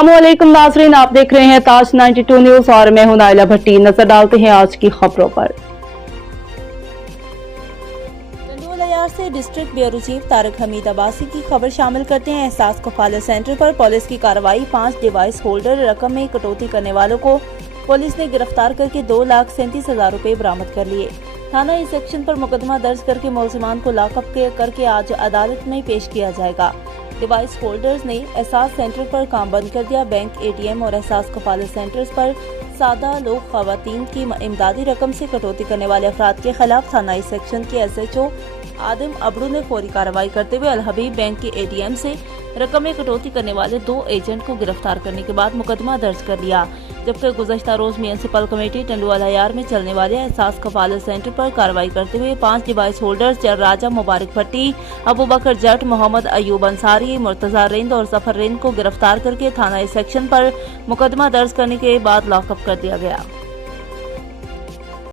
अस्सलामुअलैकुम नाज़रीन, आप देख रहे हैं ताज 92 न्यूज और मैं हूं नाइला भट्टी। नजर डालते हैं आज की खबरों पर। टंडोलायार से district bureau chief Tariq Hamid Abbasi की खबर शामिल करते हैं। एहसास कफालत सेंटर पर पुलिस की कार्रवाई। 5 डिवाइस होल्डर रकम में कटौती करने वालों को पुलिस ने गिरफ्तार करके 2,37,000 रुपए बरामद कर लिए। थाना इस सेक्शन पर मुकदमा दर्ज करके मुलजिमान को लॉकअप करके आज अदालत में पेश किया जाएगा। डिवाइस होल्डर्स ने एहसास सेंटर पर काम बंद कर दिया। बैंक, ATM और एहसास कफालत सेंटर्स पर सादा लोग खवातीन की इमदादी रकम से कटौती करने वाले अफराद के खिलाफ थाना इस सेक्शन के SHO आदिम अबड़ू ने फौरी कार्रवाई करते हुए अल हबीब बैंक के ATM से रकम में कटौती करने वाले 2 एजेंट को गिरफ्तार करने के बाद मुकदमा दर्ज कर लिया। जबकि गुज़श्ता रोज म्युनिसिपल कमेटी टंडोलायार में चलने वाले एहसास कफालत सेंटर पर कार्रवाई करते हुए 5 डिवाइस होल्डर्स राजा मुबारक भट्टी, अबू बकर जट, मोहम्मद अयूब अंसारी, मुर्तजा रिंद और जफर रिंद को गिरफ्तार करके थाना इस सेक्शन पर मुकदमा दर्ज करने के बाद लॉकअप कर दिया गया।